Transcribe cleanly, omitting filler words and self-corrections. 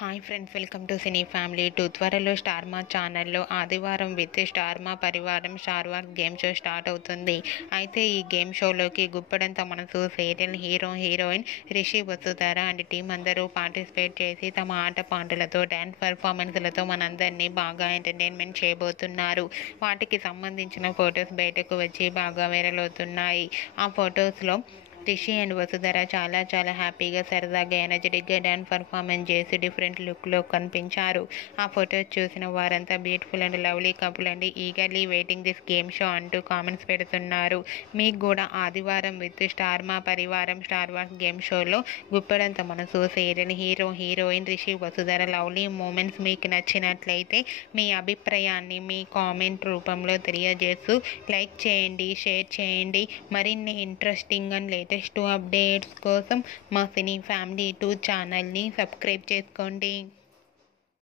Hi friends, welcome to cine family 2. త్వరలో star మా ఛానల్లో ఆదివారం విత్ స్టార్ మా పరివారం star wars game show start అవుతుంది. అయితే ఈ గేమ్ షోలోకి గుప్పడంత మనసు serial heroine Rishi Vasudhara and team అందరూ పార్టిసిపేట్ చేసి తమ ఆట పాటలతో డ్యాన్స్ పర్ఫార్మెన్స్లతో మనందరినీ బాగా ఎంటర్టైన్మెంట్ చేయబోతున్నారు. వాటికి సంబంధించిన ఫొటోస్ బయటకు వచ్చి బాగా వైరల్ అవుతున్నాయి. ఆ ఫొటోస్లో రిషి అండ్ వసుధర చాలా హ్యాపీగా, సరదాగా, ఎనర్జెటిక్గా డ్యాన్స్ పర్ఫార్మెన్స్ చేసి డిఫరెంట్ లుక్లో కనిపించారు. ఆ ఫొటోస్ చూసిన వారంతా beautiful and lovely couple and eagerly waiting this game show అంటూ కామెంట్స్ పెడుతున్నారు. మీకు కూడా ఆదివారం విత్ స్టార్ మా పరివారం స్టార్ వార్స్ గేమ్ షోలో గుప్పడంత మనసు serial heroine Rishi Vasudhara lovely moments మీకు నచ్చినట్లయితే మీ అభిప్రాయాన్ని మీ కామెంట్ రూపంలో తెలియజేస్తూ లైక్ చేయండి, షేర్ చేయండి. మరిన్ని ఇంట్రెస్టింగ్ అండ్ లేటెస్ట్ అప్డేట్స్ కోసం మా సినీ ఫ్యామిలీ 2 ఛానల్ని సబ్స్క్రైబ్ చేసుకోండి.